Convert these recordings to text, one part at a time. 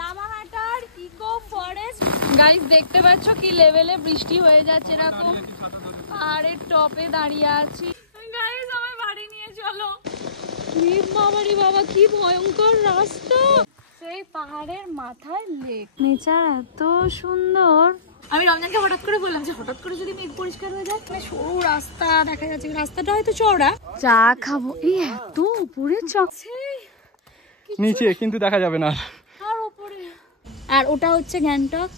লামাহাটার eco forest. Guys দেখতে পাচ্ছ কি লেভেলে বৃষ্টি হয়ে যাচ্ছে, এরকম পাহাড়ের টপে দাঁড়িয়ে আছি। গাইস আমার বাড়ি নিয়ে চলো। বাবারি বাবা কি ভয়ঙ্কর রাস্তা, সেই পাহাড়ের মাথায় লেক, নেচার এত সুন্দর। আমি রমজানকে হঠাৎ করে বললাম যে হঠাৎ করে যদি মেঘ পরিষ্কার হয়ে যায়, মানে সরু রাস্তা দেখা যাচ্ছে, রাস্তাটা হয়তো চওড়া, চা খাবো। এই এত উপরে চড়ছে, নিচে কিন্তু দেখা যাবে না। আর উপরে, আর ওটা হচ্ছে গ্যাংটক,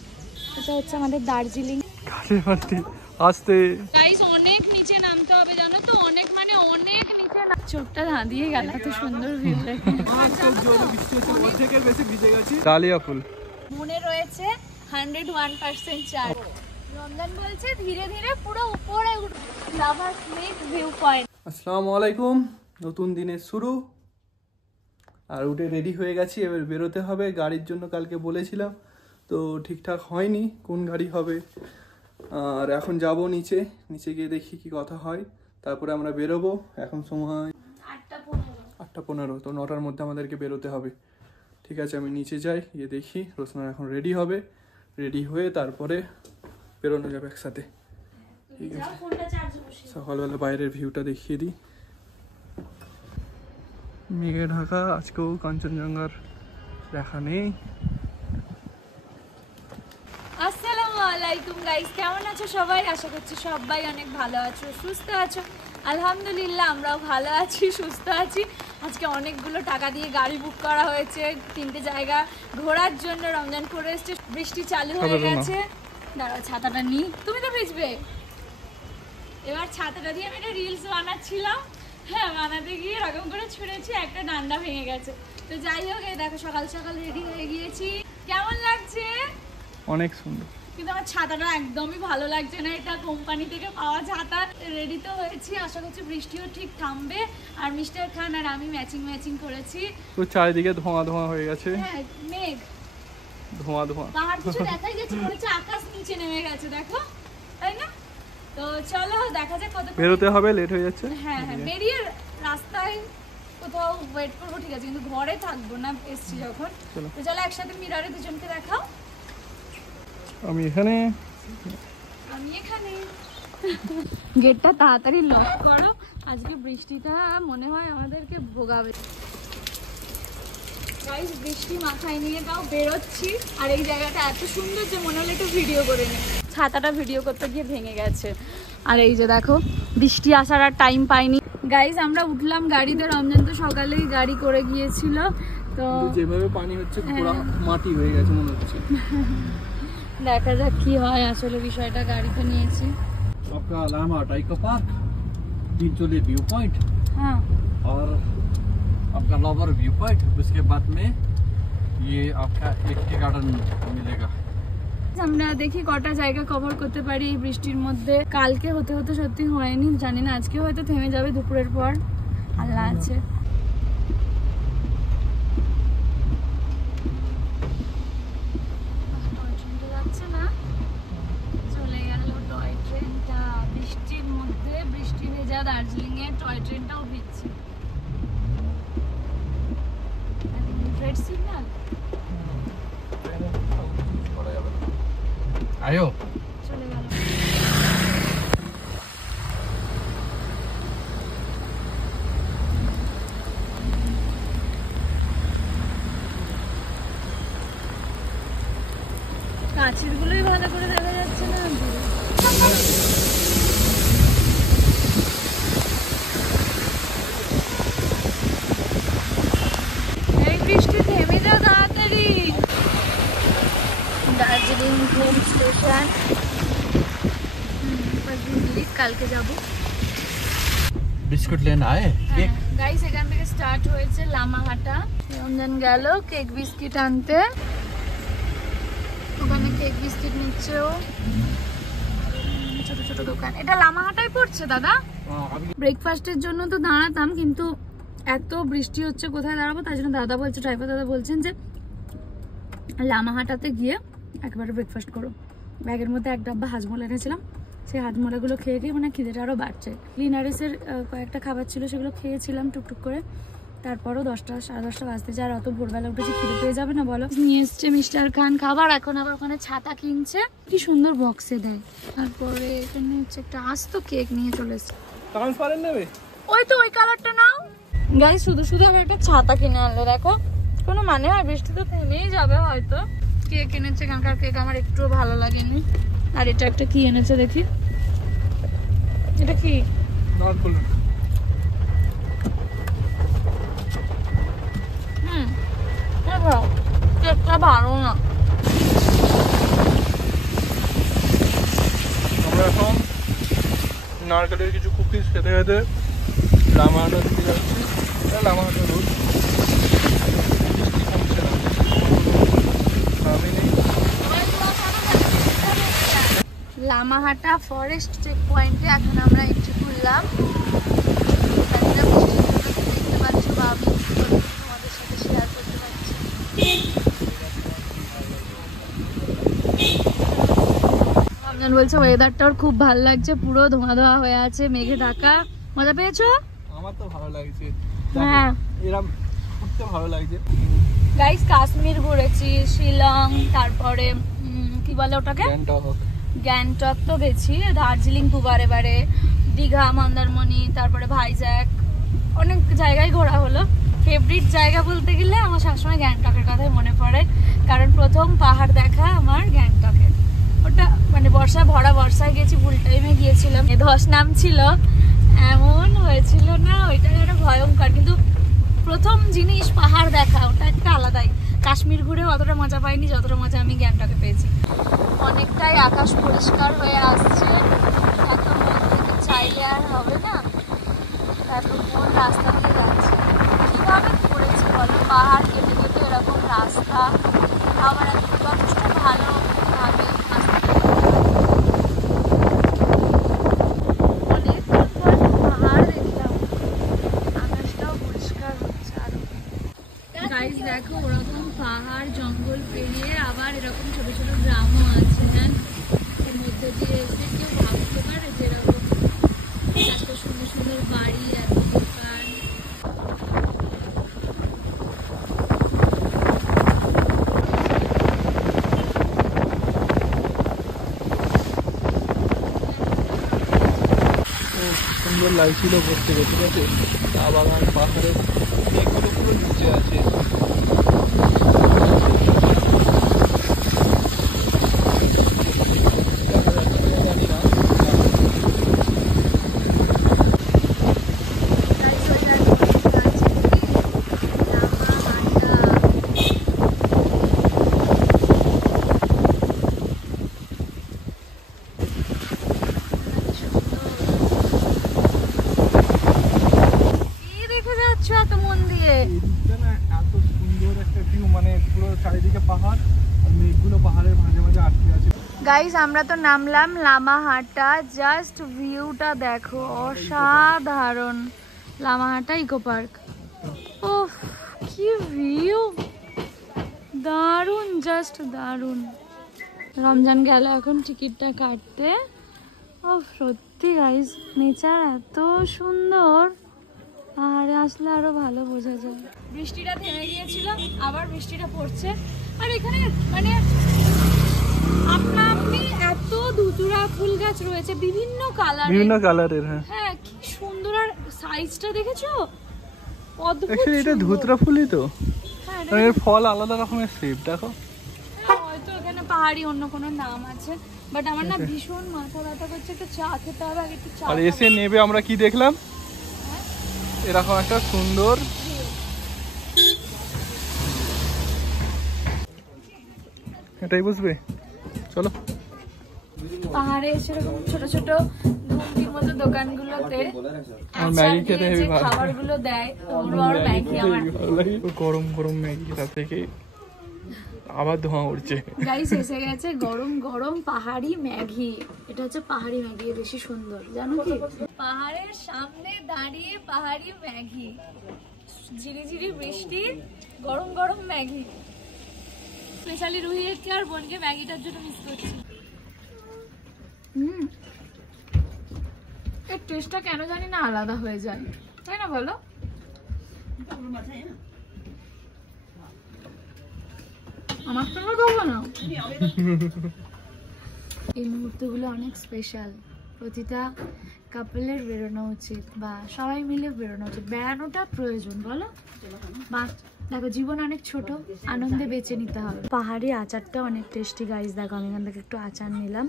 এটা হচ্ছে আমাদের দার্জিলিং। আসতে গাইস অনেক নিচে নামতে হবে জানো তো, অনেক মানে অনেক নিচে। চোখটা ধাঁধিয়ে গেল, এত সুন্দর ভিউ দেখে। ডালিয়া ফুল মনে রয়েছে 101% চার্জ। রমজান বলছে ধীরে ধীরে পুরো উপরে লাভার লেক ভিউ পয়েন্ট। আসসালামু আলাইকুম, নতুন দিনের শুরু। আর উঠে রেডি হয়ে গেছি, এবার বেরোতে হবে। গাড়ির জন্য কালকে বলেছিলাম, তো ঠিকঠাক হয়নি কোন গাড়ি হবে। আর এখন যাব নিচে, নিচে গিয়ে দেখি কি কথা হয়, তারপরে আমরা বেরোবো। এখন সময় 8:15, তো 9টার মধ্যে আমাদেরকে বেরোতে হবে। ঠিক আছে, আমি নিচে যাই, গিয়ে দেখি রোশনার এখন রেডি হবে, রেডি হয়ে তারপরে বেরোনো যাবে একসাথে। ঠিক আছে, সকালবেলা বাইরের ভিউটা দেখিয়ে দিই। মেঘে ঢাকা, আজকেও কাঞ্চনজঙ্ঘার দেখা নেই। আসসালামু আলাইকুম গাইস, কেমন আছো সবাই? আশা করছি সবাই অনেক ভালো আছো, সুস্থ আছো। আলহামদুলিল্লাহ আমরাও ভালো আছি, সুস্থ আছি। আজকে অনেকগুলো টাকা দিয়ে গাড়ি বুক করা হয়েছে 3টে জায়গা ঘোরার জন্য। রমজান করে এসছে, বৃষ্টি চালু হয়ে গেছে। দাঁড়াও ছাতাটা নিই, তুমি তো ভিজবে। এবার ছাতাটা দিয়ে আমি একটা রিলস বানাচ্ছিলাম, হ্যাঁ বানাতে গিয়ে এরকম করে ছুঁড়েছি, একটা ডান্ডা ভেঙে গেছে। তো যাই হোক, এই দেখো সকাল সকাল রেডি হয়ে গিয়েছি। কেমন লাগছে? অনেক সুন্দর, কিন্তু আমার ছাতাটা একদমই ভালো লাগছে না, এটা কোম্পানি থেকে পাওয়া ছাতা। রেডি তো হয়েছি, আশা করছি বৃষ্টিও ঠিক থামবে। আর মিস্টার খান আর আমি ম্যাচিং করেছি। তো চারিদিকে ধোঁয়া ধোঁয়া হয়ে গেছে, হ্যাঁ মেঘ, ধোঁয়া ধোঁয়া, পাহাড় কিছু দেখাই যাচ্ছে, মনে হচ্ছে আকাশ নিচে নেমে গেছে, দেখো তাই না? তো চলো দেখা যাক কত বেরোতে হবে, লেট হয়ে যাচ্ছে। হ্যাঁ হ্যাঁ, বেরিয়ে রাস্তায় কোথাও ওয়েট করবো, ঠিক আছে, কিন্তু ঘরে থাকবো না এসছি যখন। তো চলো একসাথে মিররে দুজনকে দেখাও। আমি এখানে, গেটটা তাড়াতাড়ি লক করো, আজকে বৃষ্টিটা মনে হয় আমাদেরকে ভোগাবে। গাইস বৃষ্টি মাথায় নিয়ে তাও বেরোচ্ছি, আর এই জায়গাটা এত সুন্দর যে মনে হলো একটু ভিডিও করে নিই। ছাতাটা ভিডিও করতে গিয়ে ভেঙে গেছে। আর এই যে দেখো বৃষ্টি আসার আর টাইম পাইনি। গাইস আমরা উঠলাম গাড়িতে, রমজান তো সকালেই গাড়ি করে গিয়েছিল। তো যেভাবে পানি হচ্ছে পুরো মাটি হয়ে গেছে মনে হচ্ছে। দেখা যাক কি হয়, আসলে বিষয়টা গাড়িতে নিয়েছি। आपका लामाहाट इको पार्क, तीनचोली व्यू पॉइंट, हाँ, और आपका लवर व्यू पॉइंट। उसके बाद में ये आपका एक टी गार्डन मिलेगा। আমরা দেখি কটা জায়গা কভার করতে পারি এই বৃষ্টির মধ্যে। কালকে হতে হতে সত্যি হয়নি, জানি না আজকে হয়তো থেমে যাবে দুপুরের পর, আল্লাহ আছে। যাচ্ছে না, চলে গেল টয় ট্রেনটা বৃষ্টির মধ্যে। বৃষ্টি ভেজা দার্জিলিং এ টয় ট্রেনটাও ভিজছে। রেড সিগন্যাল, आयो চলে গেল। কাছের গুলোই ভালো করে দেখা যাচ্ছে না। এই বৃষ্টি থেমে যাও তাড়াতাড়ি। দার্জিলিং হোম স্টেশন, কালকে যাবো। बिस्कुट लेना है केक। গাইস এখান থেকে স্টার্ট হয়েছে লামাহাটা। রমজান গেল কেক বিস্কিট আনতে, ওখানে কেক বিস্কিট নিচ্ছে ও। ছোট ছোট দোকান, এটা লামাহাটাই পড়ছে দাদা। ব্রেকফাস্টের জন্য তো দাঁড়াতাম, কিন্তু এত বৃষ্টি হচ্ছে কোথায় দাঁড়াবো, তাই জন্য দাদা বলছে, ড্রাইভার দাদা বলছেন যে লামাহাটাতে গিয়ে একবারে ব্রেকফাস্ট করো। ব্যাগের মধ্যে এক ডাব্বা হাজমোলা এনেছিলাম, সেই হাজমোলাগুলো খেয়ে খেয়ে মানে খিদেটা আরও বাড়ছে। লিনারেসের কয়েকটা খাবার ছিল, সেগুলো খেয়েছিলাম টুকটুক করে। তারপরও 10টা 10:30 বাজতে যায়, আর অত ভোরবেলা উঠেছে, খিদে পেয়ে যাবে না বলো। নিয়ে এসছে মিস্টার খান খাবার, এখন আবার ওখানে ছাতা কিনছে, কি সুন্দর বক্সে দেয়। তারপরে এখানে হচ্ছে একটা আস্ত কেক নিয়ে চলে এসছে। ট্রান্সপারেন্ট নেবে? ওই তো ওই কালারটা নাও। গাইস শুধু শুধু আমি একটা ছাতা কিনে আনলো, দেখো কোনো মানে হয়, বৃষ্টি তো থেমেই যাবে হয়তো। কেক এনেছে, এখানকার কেক আমার একটুও ভালো লাগেনি। আর এটা একটা কি এনেছে দেখি, এটা কি? কেকটা ভালো না। আমরা এখন নারকেলের কিছু কুকিজ খেতে খেতে লামাহাটা দিকে যাচ্ছি। লামাহাটা রোড বৃষ্টি কমছে না, নামেনি। লামাহাটা ফরেস্ট চেক পয়েন্টে এখন আমরা এন্ট্রি করলাম। দেখতে পাচ্ছ বা আমি তোমাদের সাথে শেয়ার করতে পারছি। আমজান বলছে ওয়েদারটা ওর খুব ভালো লাগছে, পুরো ধোঁয়া ধোঁয়া হয়ে আছে, মেঘে ঢাকা। মজা পেয়েছো? আমার তো ভালো লাগছে, হ্যাঁ এরকম ঘুরতে ভালো লাগছে। গাইস কাশ্মীর ঘুরেছি, শিলং, তারপরে কি বলে ওটাকে, গ্যাংটক তো গেছি, দার্জিলিং দুবার, এবারে দীঘা, মন্দারমণি, তারপরে ভাইজ্যাক, অনেক জায়গায় ঘোরা হলো। ফেভারিট জায়গা বলতে গেলে আমার সবসময় গ্যাংটকের কথাই মনে পড়ে, কারণ প্রথম পাহাড় দেখা আমার গ্যাংটকে। ওটা মানে ভরা বর্ষায় গেছি, ফুল টাইমে গিয়েছিলাম, ধস নামছিল, এমন হয়েছিল না, ওইটা যেন ভয়ঙ্কর। কিন্তু প্রথম জিনিস পাহাড় দেখা, ওটা একটা আলাদাই। কাশ্মীর ঘুরে অতটা মজা পাইনি যতটা মজা আমি গ্যাংটকে পেয়েছি। অনেকটাই আকাশ পরিষ্কার হয়ে আসছে, এত মন থেকে চাইলে আর হবে না, এত কোন রাস্তা দিয়ে যাচ্ছে, কিভাবে করেছে বলো, পাহাড় কেটে কেটে এরকম রাস্তা, আবার যথেষ্ট ভালোভাবে অনেকক্ষণ পর পাহাড় দেখলাম, আকাশটাও পরিষ্কার হচ্ছে আরো। গাইস দেখো ওরকম পাহাড় জঙ্গল পেরিয়ে আবার এরকম ছোট ছোট গ্রামও আছে, হ্যাঁ, এর মধ্যে দিয়ে এসে কেউ ভাবতে পারে যে এরকম এত সুন্দর সুন্দর বাড়ি, এত দোকান। সুন্দর লাগছিল ঘুরতে, ঠিক আছে। চা বাগান, পাহাড়ের মেঘগুলো পুরো নিচে আছে। এত মন দিয়ে এদিকটা না এত সুন্দর একটা ভিউ, মানে পুরো চারিদিকে পাহাড় আর মেঘগুলো পাহাড়ের মাঝে মাঝে আটকে আছে। গাইস আমরা তো নামলাম লামাহাটা, জাস্ট ভিউটা দেখো, অসাধারণ। লামাহাটা ইকো পার্ক, ওফ কি ভিউ, দারুণ, জাস্ট দারুণ। রমজান গেল এখন টিকিটটা কাটতে। ওফ সত্যি গাইস নেচার এত সুন্দর, পাহাড়ে আসলে আরো ভালো বোঝা যায়। বৃষ্টিটা থেমে গিয়েছিল, আবার বৃষ্টিটা পড়ছে, আর এখানে মানে আপনি এত দুতুরা ফুল গাছ রয়েছে বিভিন্ন কালারের। হ্যাঁ কি সুন্দর, আর সাইজটা দেখেছো, অদ্ভুত। অ্যাকচুয়ালি এটা ধুতরা ফুলই তো, হ্যাঁ এর ফল আলাদা রকমের শেপ দেখো। হয়তো এখানে পাহাড়ি অন্য কোনো নাম আছে, বাট আমার না ভীষণ মাথা ব্যথা করছে, একটু চা খেতে হবে, আগে একটু চা। আর এসে নেবে আমরা কি দেখলাম, এরকম একটা সুন্দর এটাই বুঝবে। চলো পাহাড়ে এসে এরকম ছোট ছোট ঘুমটির মতো দোকানগুলোতে ম্যাগি খেতে হেবি ভালো, খাবারগুলো দেয়, ওর ম্যাগি আমার ভালো লাগে, গরম গরম ম্যাগি, তার থেকে আবার ধোঁয়া উঠছে। গাইস এসে গেছে গরম গরম পাহাড়ি ম্যাগি, এটা হচ্ছে পাহাড়ি ম্যাগি, বেশি সুন্দর জানো কি, পাহাড়ের সামনে দাঁড়িয়ে পাহাড়ি ম্যাগি, ঝিরিঝিরি বৃষ্টি, গরম গরম ম্যাগি। স্পেশালি রুহিকে আর বোনকে ম্যাগিটার জন্য মিস করছি। এর টেস্টটা কেন জানি না আলাদা হয়ে যায়, তাই না বলো? আমার সঙ্গে দেবো না। এই মুহূর্তগুলো অনেক স্পেশাল, প্রতিটা কাপলের বেরোনো উচিত বা সবাই মিলে বেরোনো উচিত, বেড়ানোটা প্রয়োজন বলো। বা দেখো জীবন অনেক ছোট, আনন্দে বেঁচে নিতে হবে। পাহাড়ি আচারটা অনেক টেস্টি গাইস, দেখো আমি এখান থেকে একটু আচার নিলাম,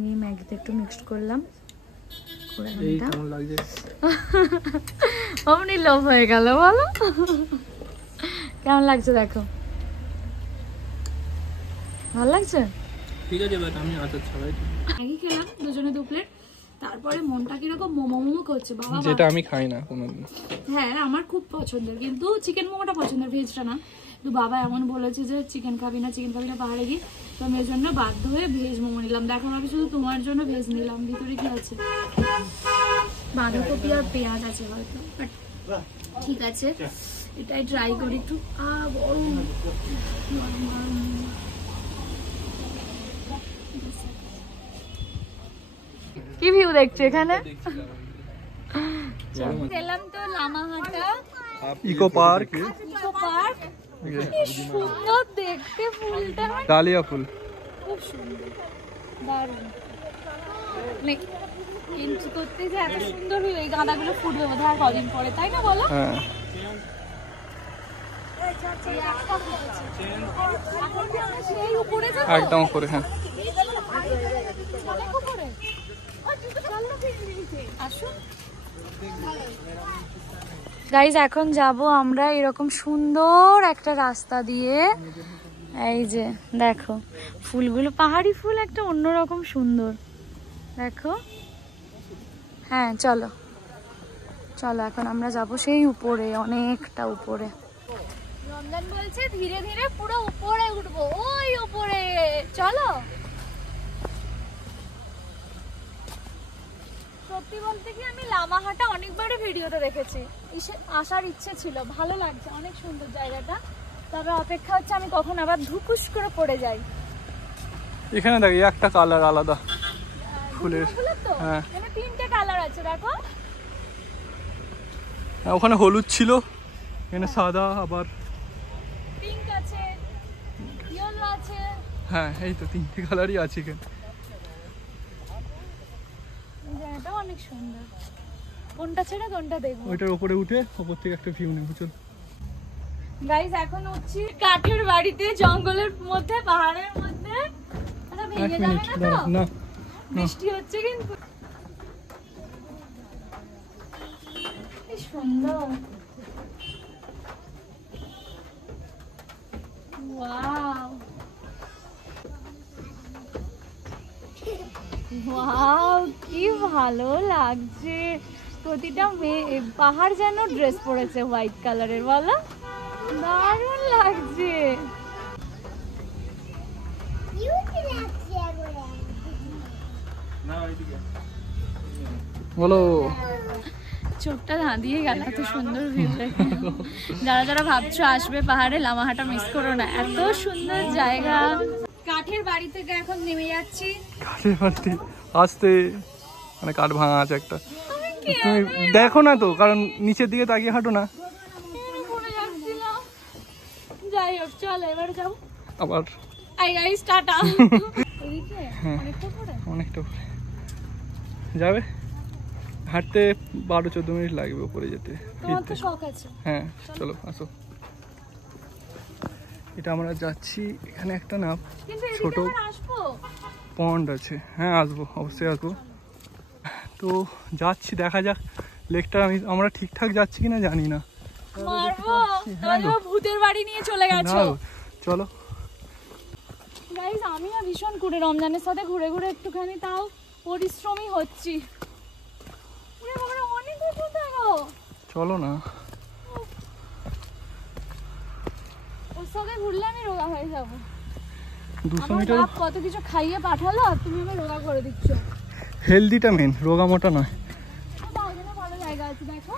নিয়ে ম্যাগিতে একটু মিক্সড করলাম। এই কেমন লাগছে? অমনি লোভ হয়ে গেল বলো। কেমন লাগছে দেখো, ভালো লাগছে? ঠিক আছে বাট আমি আচার ছাড়াই ম্যাগি খেলাম দুজনে 2 প্লেট, তারপরে মনটা কিরকম মোমো মোমো করছে বাবা। যেটা আমি খাই না কোনোদিন। হ্যাঁ আমার খুব পছন্দের, কিন্তু চিকেন মোমোটা পছন্দের, ভেজটা না। কিন্তু বাবা এমন বলেছে যে চিকেন খাবি না পাহাড়ে গিয়ে, তো আমি এর জন্য বাধ্য হয়ে ভেজ মোমো নিলাম। দেখো আমি শুধু তোমার জন্য ভেজ নিলাম, ভিতরে কি আছে বাঁধাকপি আর পেঁয়াজ আছে হয়তো, বাট ঠিক আছে এটাই ট্রাই করি একটু। কি ভিউ দেখছো এখানে? গেলাম তো Lamahata eco park. Eco park, কি সুন্দর দেখতে ফুলটা, ডালিয়া ফুল খুব সুন্দর, দারুণ। এন্ট্রি করতে যে এত সুন্দর এই গাঁদাগুলো ফুটবে বোধহয় আর কদিন পরে, তাই না বলো? হ্যাঁ সেই উপরে যাবো একদম করে। হ্যাঁ অনেক উপরে, আসুন গাইজ। এখন যাব আমরা এরকম সুন্দর একটা রাস্তা দিয়ে, এই যে দেখো ফুলগুলো, পাহাড়ি ফুল একটা অন্যরকম সুন্দর, দেখো। হ্যাঁ চলো চলো, এখন আমরা যাব সেই উপরে, অনেকটা উপরে। রমজান বলছে ধীরে ধীরে পুরো উপরে উঠবো, ওই উপরে চলো। সত্যি বলতে কি আমি লামাহাটা অনেকবারই ভিডিওতে দেখেছি, আসার ইচ্ছে ছিল, ভালো লাগছে, অনেক সুন্দর জায়গাটা। তবে অপেক্ষা হচ্ছে আমি কখন আবার ধুকুস করে পড়ে যাই। এখানে দেখি একটা কালার আলাদা ফুলের। তো হ্যাঁ এখানে 3টে কালার আছে দেখো। ওখানে হলুদ ছিল, এখানে সাদা, আবার পিঙ্ক আছে, ইয়েলো আছে। হ্যাঁ এই তো 3টে কালারই আছে এখানে। এই জায়গাটা অনেক সুন্দর, কোনটা ছেড়ে কোনটা দেখবো? ওইটার উপরে উঠে ওপর থেকে একটা ভিউ নেবো, চল। গাইস এখন উঠছি কাঠের বাড়িতে, জঙ্গলের মধ্যে, পাহাড়ের মধ্যে। আচ্ছা ভেঙে যাবে না তো? না বৃষ্টি হচ্ছে কিন্তু। কি সুন্দর, ওয়াও ওয়াও কি ভালো লাগছে। প্রতিটা পাহাড় যেন ড্রেস পরেছে হোয়াইট কালারের, বলো দারুণ লাগছে। বলো চোখটা ধাঁধিয়ে গেল, এত সুন্দর ভিউ দেখে। যারা যারা ভাবছো আসবে পাহাড়ে, লামাহাটা মিস করো না, এত সুন্দর জায়গা। কাঠের বাড়ি থেকে এখন নেমে যাচ্ছি। কাঠের বাড়িতে আসতে মানে কাঠ ভাঙা আছে একটা, তুমি দেখো না তো, কারণ নিচের দিকে তাকিয়ে হাঁটো না। যাই হোক চল এবার যাও আবার। I guys tata. এদিকে অনেকটা উপরে যাবে, হাঁটতে 12-14 মিনিট লাগবে উপরে যেতে। তোমার তো শখ আছে। হ্যাঁ চলো আসো। এটা আমরা যাচ্ছি, এখানে একটা না ছোট পন্ড আছে। হ্যাঁ আসবো, অবশ্যই আসবো। তো যাচ্ছি, দেখা যাক লেকটা আমরা ঠিকঠাক যাচ্ছি কিনা জানি না। মারবো তাহলে ভূতের বাড়ি নিয়ে চলে গেছো। চলো গাইস আমি না ভীষণ করে রমজানের সাথে ঘুরে ঘুরে একটুখানি তাও পরিশ্রমী হচ্ছি। অনেক উঁচু দেখো, চলো না। ওর সাথে ঘুরলে আমি রোগা হয়ে যাবো। 200 মিটার কত কিছু খাইয়ে পাঠালো আর তুমি আমি রোগা করে দিচ্ছ। হেলদিটা মেন, রোগা মোটা নয়। ভালো জায়গা আছে দেখো।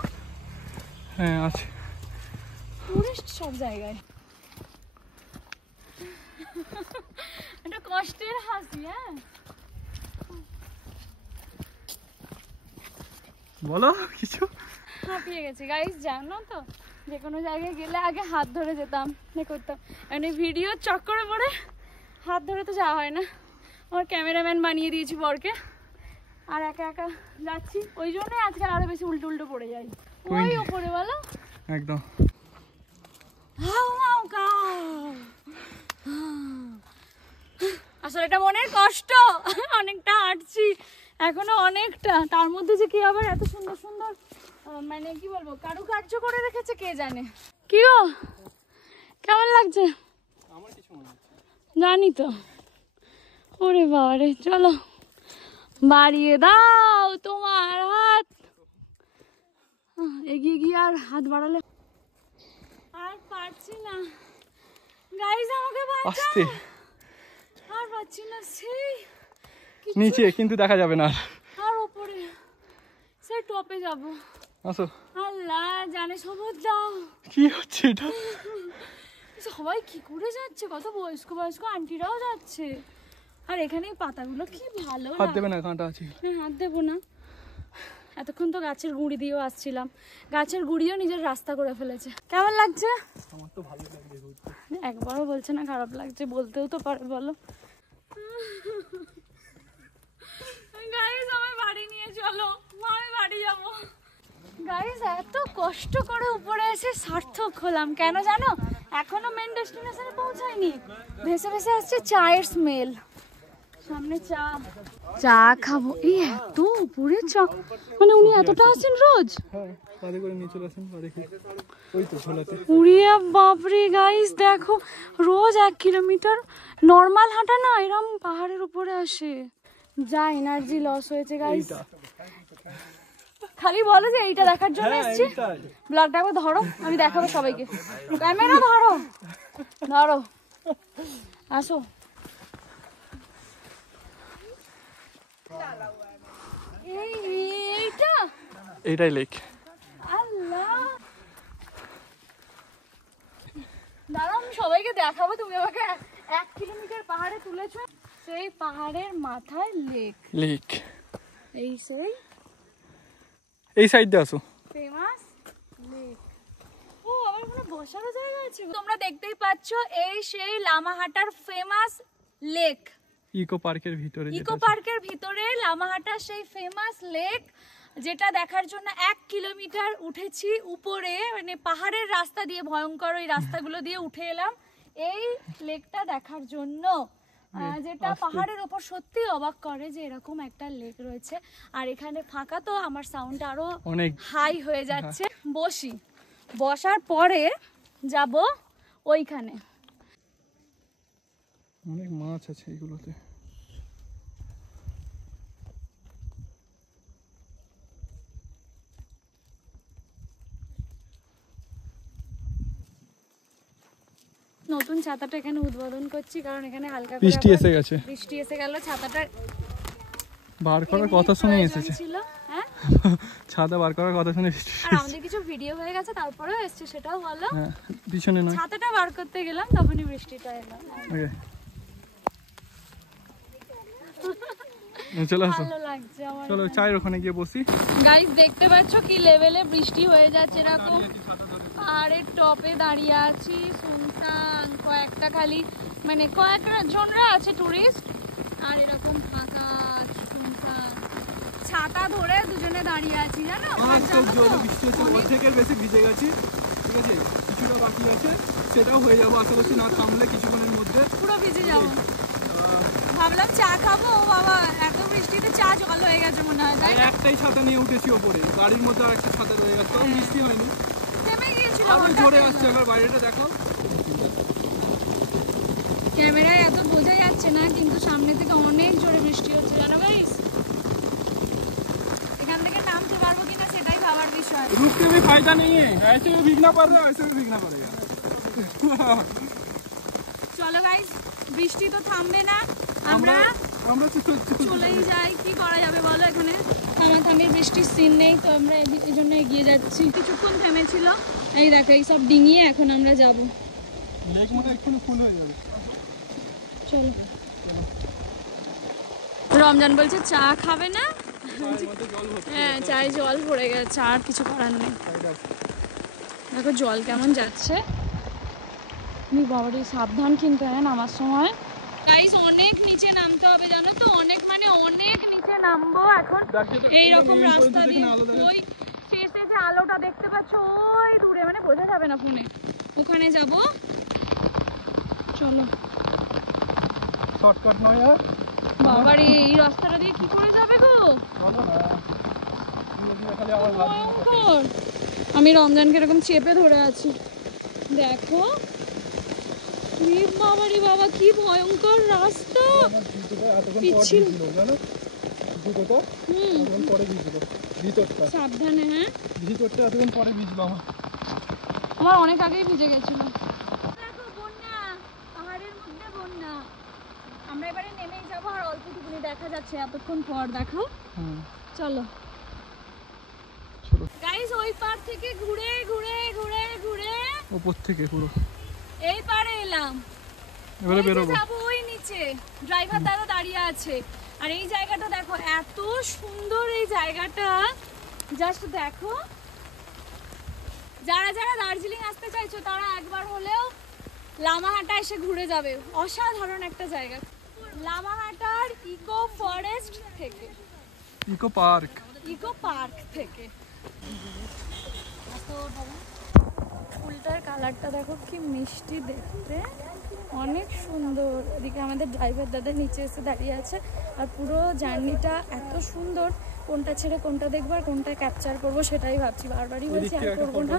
হ্যাঁ আছে, টুরিস্ট সব জায়গায়। একটা কষ্টের হাসি। হ্যাঁ বলো কিছু। হাঁপিয়ে গেছি গাইস, জানো তো যে কোনো জায়গায় গেলে আগে হাত ধরে যেতাম, করতাম, মানে ভিডিও চক্করে পড়ে হাত ধরে তো যাওয়া হয় না। আমার ক্যামেরাম্যান বানিয়ে দিয়েছি বরকে, আর একা একা যাচ্ছি, ওই জন্যই আজকে আরো বেশি উল্টো উল্টো পড়ে যাই। ওই ওপরে বলো একদম। আসলে এটা মনের কষ্ট, অনেকটা হাঁটছি এখনো অনেকটা, তার মধ্যে যে কি আবার এত সুন্দর সুন্দর মানে কি বলবো কারুকার্য করে রেখেছে কে জানে। কি গো কেমন লাগছে? আমার কিছু মনে হচ্ছে জানি তো। ওরে বাবারে, চলো বাড়িয়ে দাও তোমার হাত, এগিয়ে গিয়ে আর হাত বাড়ালে আর পারছি না গাইস, আমাকে আস্তে আর পাচ্ছি না, সেই নিচে কিন্তু দেখা যাবে না আর ওপরে সেই টপে যাব। আসো। আল্লাহ জানে সবুজ দাও, কি হচ্ছে এটা? সবাই কি করে যাচ্ছে, কত বয়স্ক বয়স্ক আন্টিরাও যাচ্ছে, আর এখানে এই পাতাগুলো কি ভালো। হাত দেবে না, কাঁটা আছে। হাত দেবো না, এতক্ষণ তো গাছের গুঁড়ি দিয়েও আসছিলাম, গাছের গুঁড়িও নিজের রাস্তা করে ফেলেছে। কেমন লাগছে? আমার তো ভালো লাগছে, একবারও বলছে না খারাপ লাগছে, বলতেও তো পারে বলো। গাইস আমায় বাড়ি নিয়ে চলো, আমি বাড়ি যাবো। গাইস এত কষ্ট করে উপরে এসে সার্থক হলাম, কেন জানো? এখনো মেন ডেস্টিনেশনে পৌঁছাইনি, ভেসে ভেসে আসছে চায়ের স্মেল। সামনে চা, চা খাবো। এই এত উপরে চা, মানে উনি এতটা আসেন রোজ? হ্যাঁ, বাড়ি করে নিয়ে চলে আসেন, বাড়ি ওই তো ঝোলাতে। উড়িয়া বাপরে গাইস দেখো, রোজ 1 কিলোমিটার নর্মাল হাঁটা না, এরম পাহাড়ের উপরে আসে। যা এনার্জি লস হয়েছে গাইস। খালি বলো যে এইটা দেখার জন্য এসেছি। ব্লগটা একবার ধরো, আমি দেখাবো সবাইকে। ক্যামেরা ধরো, ধরো, আসো। এইটাই লেক। আল্লাহ দাঁড়াও, আমি সবাইকে দেখাবো, তুমি আমাকে 1 কিলোমিটার পাহাড়ে তুলেছো, সেই পাহাড়ের মাথায় লেক। লেক এই সেই এই সাইড দিয়ে আসো। Famous lake. ও আমার কোনো বসারও জায়গা আছে। তোমরা দেখতেই পাচ্ছ, এই সেই লামাহাটার ফেমাস লেক। ইকো পার্কের ভিতরে, ইকো পার্কের ভিতরে লামাহাটার সেই ফেমাস লেক, যেটা দেখার জন্য 1 কিলোমিটার উঠেছি উপরে, মানে পাহাড়ের রাস্তা দিয়ে, ভয়ঙ্কর ওই রাস্তাগুলো দিয়ে উঠে এলাম এই লেকটা দেখার জন্য, যেটা পাহাড়ের ওপর সত্যি অবাক করে যে এরকম একটা লেক রয়েছে। আর এখানে ফাঁকা তো আমার সাউন্ড আরো অনেক হাই হয়ে যাচ্ছে। বসি, বসার পরে যাব ওইখানে। অনেক মাছ আছে এগুলোতে। নতুন ছাতাটা এখানে উদ্বোধন করছি, কারণ এখানে হালকা করে বৃষ্টি এসে গেছে, বৃষ্টি এসে গেল, ছাতাটা বার করার কথা শুনে এসেছে। হ্যাঁ, ছাতা বার করার কথা শুনে। আর আমাদের কিছু ভিডিও হয়ে গেছে, তারপরেও এসছে, সেটাও বলো। হ্যাঁ, পিছনে নয়, ছাতাটা বার করতে গেলাম, তখনই বৃষ্টিটা এলো। চলো আসো, ভালো লাগছে আমার। চলো চায়ের ওখানে গিয়ে বসি। গাইস দেখতে পাচ্ছ কি লেভেলে বৃষ্টি হয়ে যাচ্ছে, এরকম পাহাড়ের টপে দাঁড়িয়ে আছি, শুনশান, কয়েকটা খালি মানে কয়েকটা জনরা আছে টুরিস্ট, আর এরকম ফাঁকা শুনশান, ছাতা ধরে দুজনে দাঁড়িয়ে আছি, জানো? অর্ধেকের বেশি ভিজে গেছি, ঠিক আছে, কিছুটা বাকি আছে, সেটাও হয়ে যাবো আশা করছি, না থামলে কিছুক্ষণের মধ্যে পুরো ভিজে যাবো। ভাবলাম চা খাবো, বাবা এত বৃষ্টিতে চা জল হয়ে গেছে মনে হয়, তাই না? একটাই ছাতা নিয়ে উঠেছি ওপরে, গাড়ির মধ্যে আর একটা ছাতা রয়ে গেছে, তখন বৃষ্টি হয়নি, থেমে গিয়েছিল। আবার জোরে আসছে। এবার বাইরেটা দেখো, ক্যামেরায় এত বোঝা যাচ্ছে না, কিন্তু সামনে থেকে অনেক জোরে বৃষ্টি হচ্ছে, জানো গাইস? এখান থেকে নামতে পারবো কিনা সেটাই ভাবার বিষয়। रुकने में फायदा नहीं है, ऐसे भी भीगना पड़ रहा है, वैसे भी भीगना पड़ेगा। চলো গাইস, বৃষ্টি তো থামবে না, আমরা চলেই যাই, কি করা যাবে বলো? এখানে থামাথামির বৃষ্টির সিন নেই, তো আমরা এই জন্য এগিয়ে যাচ্ছি। কিছুক্ষণ থেমেছিল, এই দেখো এই সব ডিঙিয়ে এখন আমরা যাবো। লেক মনে এক্ষুনি ফুল হয়ে যাবে। চলো। রমজান বলছে চা খাবে না, হ্যাঁ চায়ে জল পড়ে গেছে, আর কিছু করার নেই। দেখো জল কেমন যাচ্ছে। বাবারে সাবধান কিন্তু হ্যাঁ নামার সময়। গাইস অনেক নিচে নামতে হবে জানো তো, অনেক মানে অনেক নিচে নামবো এখন। এইরকম রাস্তা দিয়ে ওই শেষে যে আলোটা দেখতে পাচ্ছ ওই দূরে, মানে বোঝা যাবে না ফোনে, ওখানে যাব। চলো শর্টকাট নয় আর বাবারে এই রাস্তাটা দিয়ে কি করে যাবে গো? ভয়ঙ্কর। আমি রমজানকে এরকম চেপে ধরে আছি, দেখো বাবারে বাবা কি ভয়ঙ্কর রাস্তা। পিচ্ছিল সাবধানে, হ্যাঁ ভিতরটা এতক্ষণ পরে ভিজলো আমার অনেক আগেই ভিজে গেছিল। দেখো বন্যা, পাহাড়ের মধ্যে বন্যা। আমরা এবারে নেমেই যাবো আর অল্পটুকুনি দেখা যাচ্ছে এতক্ষণ পর, দেখো। চলো গাইস ওই পার থেকে ঘুরে ঘুরে ঘুরে ঘুরে উপর থেকে পুরো এই পারে এলাম। এবারে বেরোবো, যাবো ওই নিচে, ড্রাইভার দাদা দাঁড়িয়ে আছে। আর এই জায়গাটা দেখো এত সুন্দর, এই জায়গাটা জাস্ট দেখো। যারা যারা দার্জিলিং আসতে চাইছো তারা একবার হলেও লামাহাটা এসে ঘুরে যাবে, অসাধারণ একটা জায়গা। লামাহাটার ইকো ফরেস্ট থেকে, ইকো পার্ক থেকে ফুলটার কালারটা দেখো কি মিষ্টি দেখতে, অনেক সুন্দর। এদিকে আমাদের ড্রাইভার দাদা নিচে এসে দাঁড়িয়ে আছে। আর পুরো জার্নিটা এত সুন্দর, কোনটা ছেড়ে কোনটা দেখবো আর কোনটা ক্যাপচার করবো সেটাই ভাবছি। বারবারই বলছি আর করবো না,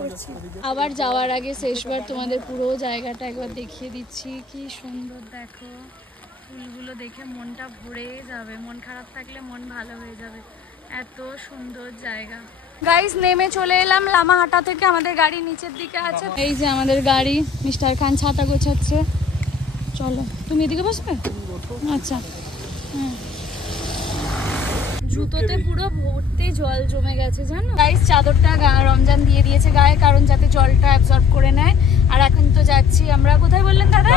করছি। আবার যাওয়ার আগে শেষবার তোমাদের পুরো জায়গাটা একবার দেখিয়ে দিচ্ছি, কি সুন্দর দেখো। ফুলগুলো দেখে মনটা ভরে যাবে, মন খারাপ থাকলে মন ভালো হয়ে যাবে, এত সুন্দর জায়গা। গাইস নেমে চলে এলাম লামাহাটা থেকে, আমাদের গাড়ি নিচের দিকে আছে। এই যে আমাদের গাড়ি, মিস্টার খান ছাতা গোছাচ্ছে। চলো তুমি এদিকে বসবে? আচ্ছা জুতোতে পুরো ভর্তি জল জমে গেছে জানো। গাইস চাদরটা রমজান দিয়ে দিয়েছে গায়ে, কারণ যাতে জলটা অ্যাবজর্ব করে নেয়। আর এখন তো যাচ্ছি আমরা, কোথায় বললেন দাদা?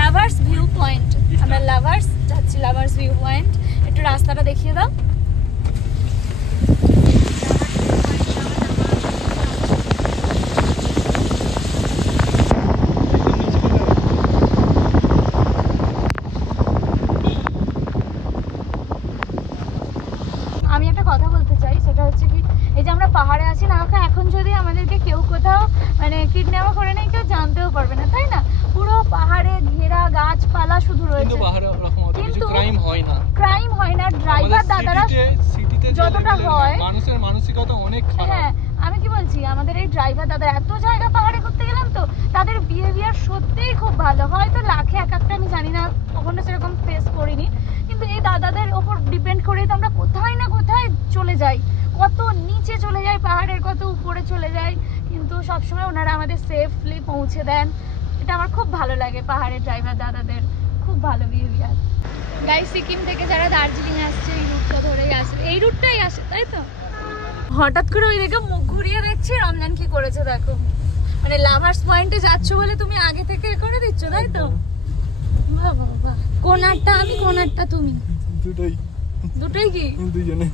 Lovers view point. আমরা লাভার্স যাচ্ছি, লাভার্স ভিউ পয়েন্ট। একটু রাস্তাটা দেখিয়ে দাও। আমি একটা কথা বলতে চাই, সেটা হচ্ছে কি, এই যে আমরা পাহাড়ে আছি না, এখন যদি আমাদেরকে কেউ কোথাও মানে কিডন্যাপ করে নেই, কেউ জানতেও পারবে না, তাই না? পুরো পাহাড়ে ঘেরা, গাছপালা শুধু রয়েছে, কিন্তু ক্রাইম হয় না। ড্রাইভার দাদারা যতটা হয়, মানুষের মানসিকতা অনেক খারাপ। হ্যাঁ আমি কি বলছি, আমাদের এই ড্রাইভার দাদা এত জায়গা পাহাড়ে ঘুরতে গেলাম তো, তাদের বিহেভিয়ার সত্যিই খুব ভালো। হয়তো লাখে এক একটা আমি জানি না, কখনো সেরকম ফেস করিনি, কিন্তু এই দাদাদের ওপর ডিপেন্ড করে তো আমরা কোথায় না কোথায় চলে যাই, কত নিচে চলে যাই পাহাড়ের, কত উপরে চলে যাই, কিন্তু সবসময় ওনারা আমাদের সেফলি পৌঁছে দেন। এটা আমার খুব ভালো লাগে পাহাড়ের ড্রাইভার দাদাদের, খুব ভালো বিহেভিয়ার। গাইস সিকিম থেকে যারা দার্জিলিং আসছে এই রুটটা ধরেই আসে, এই রুটটাই আসে, তাই তো? হঠাৎ করে ওই দিকে মুখ ঘুরিয়ে দেখছি রমজান কি করেছে দেখো, মানে লাভার্স পয়েন্টে যাচ্ছ বলে তুমি আগে থেকে করে দিচ্ছ, তাই তো? বাহ বাহ বাহ, কোনারটা আমি, কোনারটা তুমি, দুটোই কি দুজনে।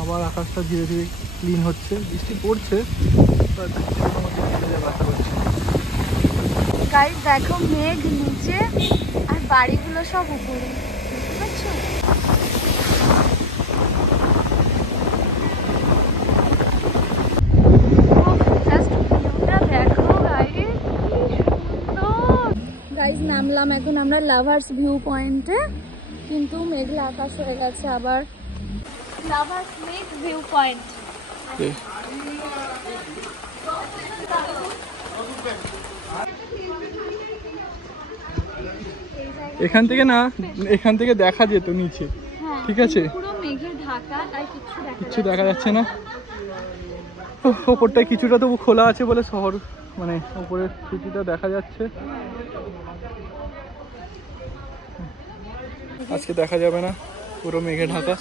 আবার আকাশটা ধীরে ধীরে ক্লিন হচ্ছে, বৃষ্টি পড়ছে, গাইস দেখো মেঘ নিচে আর বাড়িগুলো সব উপরে, দেখতে পাচ্ছো? গাইস নামলাম এখন আমরা লাভার্স ভিউ পয়েন্টে, কিন্তু মেঘলা আকাশ হয়ে গেছে আবার। Lovers lake view point. এখান থেকে না, এখান থেকে দেখা যেত নিচে, ঠিক আছে? পুরো মেঘে ঢাকা, তাই কিছু দেখা যাচ্ছে না। ওপরটা কিছুটা তবু খোলা আছে বলে শহর, মানে উপরের সিটিটা দেখা যাচ্ছে। আজকে দেখা যাবে না, পুরো মেঘে ঢাকা।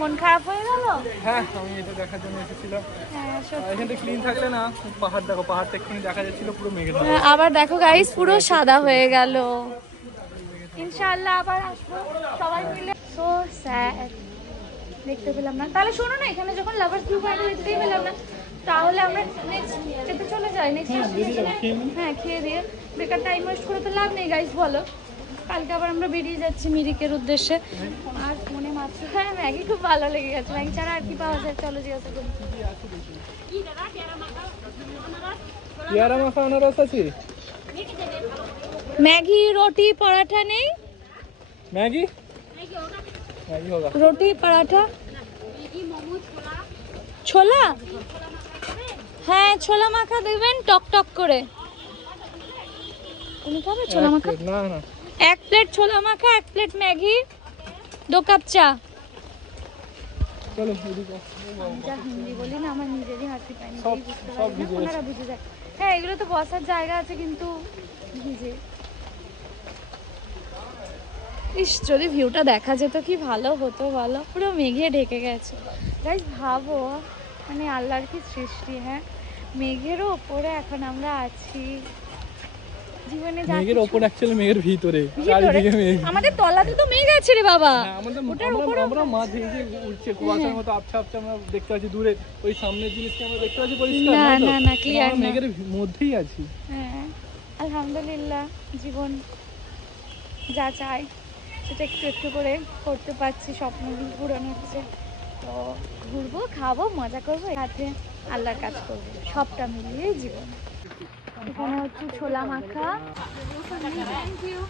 মন খারাপ হয়ে গেল? হ্যাঁ, আমি এটা দেখার জন্য এসেছিলাম। হ্যাঁ সত্যি। এখানটা ক্লিন থাকলে না, পাহাড় দেখো, পাহাড়টা এক্ষুনি দেখা যাচ্ছিল পুরো মেঘে ঢাকা। হ্যাঁ, আবার দেখো গাইস পুরো সাদা হয়ে গেল। ইনশাআল্লাহ আবার আসবো সবাই মিলে। সো স্যাড, দেখতে পেলাম না। তাহলে শোনো না, এখানে যখন লাভার্স ভিউ পয়েন্ট দেখতেই পেলাম না, তাহলে আমরা নেক্সট যেতে চলে যাই। নেক্সট হ্যাঁ, খেয়ে দিয়ে বেকার টাইম ওয়েস্ট করে তো লাভ নেই গাইস, বলো। কালকে আবার আমরা বেরিয়ে যাচ্ছি মিরিকের উদ্দেশ্যে। আর মনে মাত্র হ্যাঁ ম্যাগি খুব ভালো লেগে গেছে। ম্যাগি ছাড়া আর কি পাওয়া যায়, চলো জিজ্ঞাসা করি। পেয়ারা মাখা আনারস আছে? ম্যাগি, রুটি, পরাঠা নেই? ম্যাগি ম্যাগি হোগা। রুটি, পরাঠা, ছোলা। হ্যাঁ, ছোলা মাখা দেবেন টক টক করে। তুমি খাবে ছোলা মাখা? না না, 1 প্লেট ছোলা মাখা, 1 প্লেট ম্যাগি, 2 কাপ চা। চলো এদিকে। যা হিন্দি বলি না, আমার নিজেরই হাসি পায়। সব ভিজে ওনারা বুঝে যায়। হ্যাঁ, এগুলো তো বসার জায়গা আছে কিন্তু ভিজে। ইস, যদি ভিউটা দেখা যেত কি ভালো হতো বলো। পুরো মেঘে ঢেকে গেছে গাইস। ভাবো মানে আল্লাহর কি সৃষ্টি। হ্যাঁ, মেঘেরও ওপরে এখন আমরা আছি। জীবনে যা মেঘের ওপর অ্যাকচুয়ালি মেঘের ভিতরে, ভিতরে, চারিদিকে মেঘ। আমাদের তলাতে তো মেঘ আছে রে বাবা। হ্যাঁ, আমাদের ওটার উপরে আমরা মাঝে যে উঠছে কুয়াশার মতো আবছা আবছা আমরা দেখতে পাচ্ছি দূরে। ওই সামনের জিনিসটা আমরা দেখতে পাচ্ছি পরিষ্কার না তো? না না, ক্লিয়ার আমরা না। মেঘের মধ্যেই আছি। হ্যাঁ, আলহামদুলিল্লাহ, জীবন যা চাই সেটা একটু একটু করে করতে পারছি। স্বপ্নগুলো পূরণ হচ্ছে। তো ঘুরবো, খাবো, মজা করবো, সাথে আল্লাহর কাজ করবো, সবটা মিলিয়ে জীবন। এখানে হচ্ছে ছোলা মাখা। Thank you.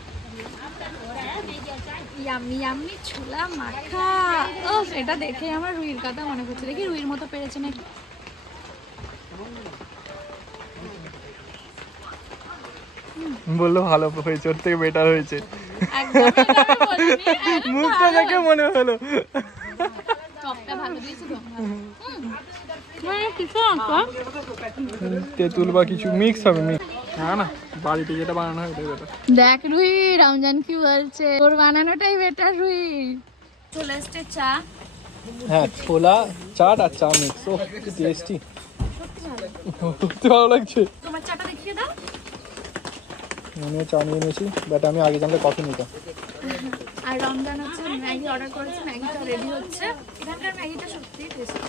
ইয়াম্মি ইয়াম্মি ছোলা মাখা। ও, এটা দেখে আমার রুইর কথা মনে পড়ছে। দেখি রুইর মতো পেরেছে নাকি। বললো ভালো হয়েছে, ওর থেকে বেটার হয়েছে। একদমই এটা আমি বলিনি, একদম মুখটা ভালো। দেখে মনে হলো। টকটা ভালো দিয়েছে তো। মানে কিছু আঁকা তেঁতুল বা কিছু মিক্স হবে, মিক্স। না না, বাড়িতে যেটা বানানো হয় ওটাই বেটার। দেখ রুই, রমজান কি বলছে, তোর বানানোটাই বেটার রুই। চলে এসছে চা। হ্যাঁ, ছোলা চাট আর চা মিক্স। ও কি টেস্টি, সত্যি ভালো লাগছে। তোমার চাটা দেখিয়ে দাও। আমিও চা নিয়ে নিয়েছি, বাট আমি আগে জানলে কফি নিতাম। আর রমজান হচ্ছে ম্যাগি অর্ডার করেছে, ম্যাগিটা রেডি হচ্ছে। এখানকার ম্যাগিটা সত্যিই টেস্টি।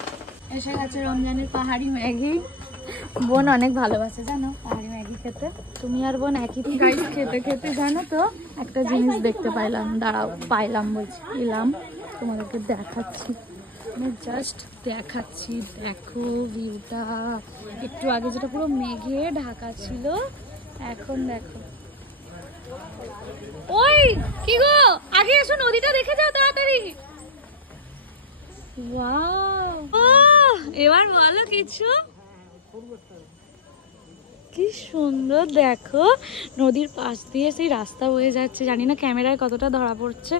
এসে গেছে রমজানের পাহাড়ি ম্যাগি। বোন অনেক ভালোবাসে জানো পাহাড়ি ম্যাগি খেতে। তুমি আর বোন একই গাইস খেতে খেতে জানো তো একটা জিনিস দেখতে পাইলাম। দাঁড়াও, বলছি এলাম, তোমাদেরকে দেখাচ্ছি। আমি জাস্ট দেখাচ্ছি, দেখো ভিউটা। একটু আগে যেটা পুরো মেঘে ঢাকা ছিল, এখন দেখো। ওই কি গো, আগে এসো, নদীটা দেখে যাও তাড়াতাড়ি। ওয়াও, এবার বলো কিছু। কি সুন্দর দেখো, নদীর পাশ দিয়ে সেই রাস্তা বয়ে যাচ্ছে। জানি না ক্যামেরায় কতটা ধরা পড়ছে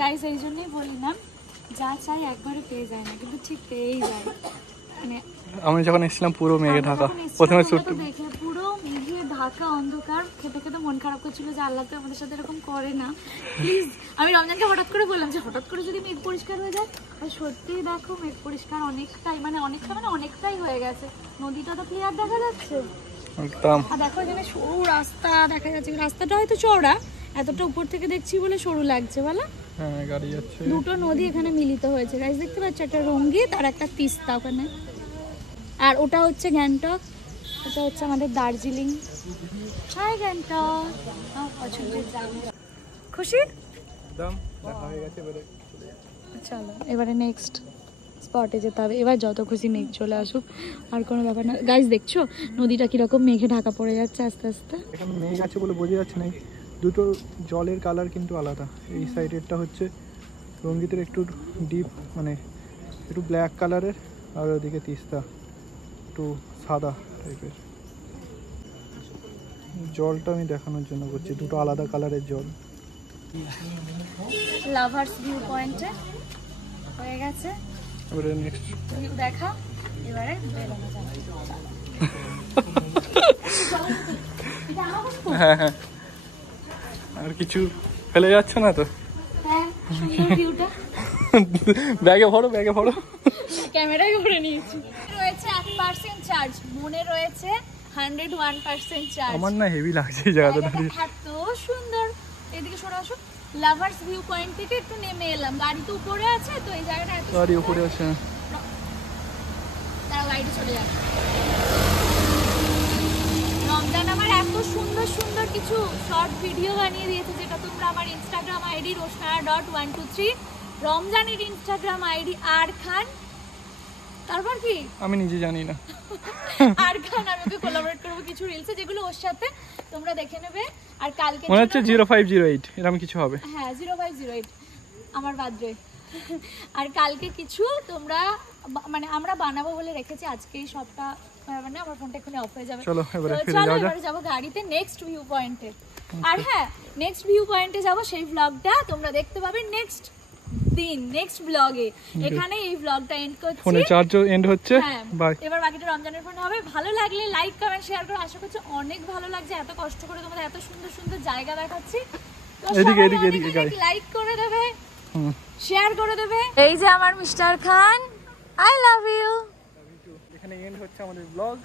গাইস। এই জন্যই বলি না, যা চাই একবারে পেয়ে যায় না, কিন্তু ঠিক পেয়েই যায়। মানে আমি যখন এসেছিলাম পুরো মেঘে ঢাকা, যখন এসেছিলাম, প্রথমে তোমরা তো দেখলে পুরো মেঘে ঢাকা, অন্ধকার। খেতে খেতে মন খারাপ করছিল যে আল্লাহ তো আমাদের সাথে এরকম করে না, প্লিজ। আমি রমজানকে হঠাৎ করে বললাম যে হঠাৎ করে যদি মেঘ পরিষ্কার হয়ে যায়। আর সত্যিই দেখো মেঘ পরিষ্কার অনেকটাই, মানে অনেকটাই হয়ে গেছে। নদীটা তো ক্লিয়ার দেখা যাচ্ছে একদম। আর দেখো এখানে সরু রাস্তা দেখা যাচ্ছে। রাস্তাটা হয়তো চওড়া, এতটা উপর থেকে দেখছি বলে সরু লাগছে বলো। হ্যাঁ, গাড়ি যাচ্ছে। দুটো নদী এখানে মিলিত হয়েছে গাইস, দেখতে পাচ্ছ, একটা রঙ্গিত আর একটা তিস্তা ওখানে। আর ওটা হচ্ছে গ্যাংটক, এটা হচ্ছে আমাদের দার্জিলিং। হাই গ্যাংটক, আমার পছন্দের জায়গা। খুশি? একদম দেখা হয়ে গেছে, এবারে চলো এবারে নেক্সট স্পটে যেতে হবে। এবার যত খুশি মেঘ চলে আসুক, আর কোনো ব্যাপার না। গাইস দেখছো নদীটা কিরকম মেঘে ঢাকা পড়ে যাচ্ছে আস্তে আস্তে। এখানে মেঘ আছে বলে বোঝা যাচ্ছে না, দুটো জলের কালার কিন্তু আলাদা। এই সাইডেরটা হচ্ছে রঙ্গিতের একটু ডিপ, মানে একটু ব্ল্যাক কালারের, আর ওদিকে তিস্তা একটু সাদা টাইপের। জলটা আমি দেখানোর জন্য করছি, দুটো আলাদা কালারের জল। লাভার্স ভিউ পয়েন্টে হয়ে গেছে এবারে নেক্সট ভিউ দেখা, এবারে বেরোনো যাবে। হ্যাঁ হ্যাঁ, আর কিছু ফেলে যাচ্ছে না তো? হ্যাঁ, সুন্দর ভিউটা। ব্যাগে ভরো, ব্যাগে ভরো। ক্যামেরায় করে নিয়েছি। রয়েছে 1% চার্জ, মনে রয়েছে 101% চার্জ। আমার না হেভি লাগছে এই জায়গাটা দাঁড়িয়ে। এত সুন্দর। এদিকে সরে আসো। লাভার্স ভিউ পয়েন্ট থেকে একটু নেমে এলাম, গাড়ি তো উপরে আছে, তো এই জায়গাটা এত গাড়ি সুন্দর। উপরে আছে। তারা গাড়িটা চলে যাবে। রমজান আমার এত সুন্দর সুন্দর কিছু শর্ট ভিডিও বানিয়ে দিয়েছে, যেটা তোমরা আমার ইনস্টাগ্রাম আইডি roshnara.123, রমজানের ইনস্টাগ্রাম আইডি আর খান, তারপর কি আমি নিজে জানি না। আর খান, আমি ওকে কোলাবরেট করবো কিছু রিলসে, যেগুলো ওর সাথে তোমরা দেখে নেবে। আর কালকে মনে হচ্ছে 0508 এরকম কিছু হবে। হ্যাঁ 0508 আমার বার্থডে। আর কালকে কিছু তোমরা মানে আমরা বানাবো বলে রেখেছি, আজকেই সবটা মানে আমার ফোনটা এক্ষুনি অফ হয়ে যাবে। চলো এবারে তো ফিরে চলো যাওয়া যাক। এবারে যাবো গাড়িতে নেক্সট ভিউ পয়েন্টে। আর হ্যাঁ, নেক্সট ভিউ পয়েন্টে যাবো, সেই ব্লগটা তোমরা দেখতে পাবে নেক্সট দিন, নেক্সট ব্লগে। এখানে এই ব্লগটা এন্ড করছি। ফোনে চার্জও এন্ড হচ্ছে। হ্যাঁ, বাই। এবার বাকিটা রমজানের ফোনে হবে। ভালো লাগলে লাইক কমেন্ট শেয়ার করো। আশা করছি অনেক ভালো লাগছে, এত কষ্ট করে তোমাদের এত সুন্দর সুন্দর জায়গা দেখাচ্ছি। তো এদিকে, সবাই এদিকে, অনেক এদিকে, অনেক লাইক করে দেবে, হুম। শেয়ার করে দেবে। এই যে আমার mister Khan, I love you. এখানে এন্ড হচ্ছে আমাদের ব্লগ।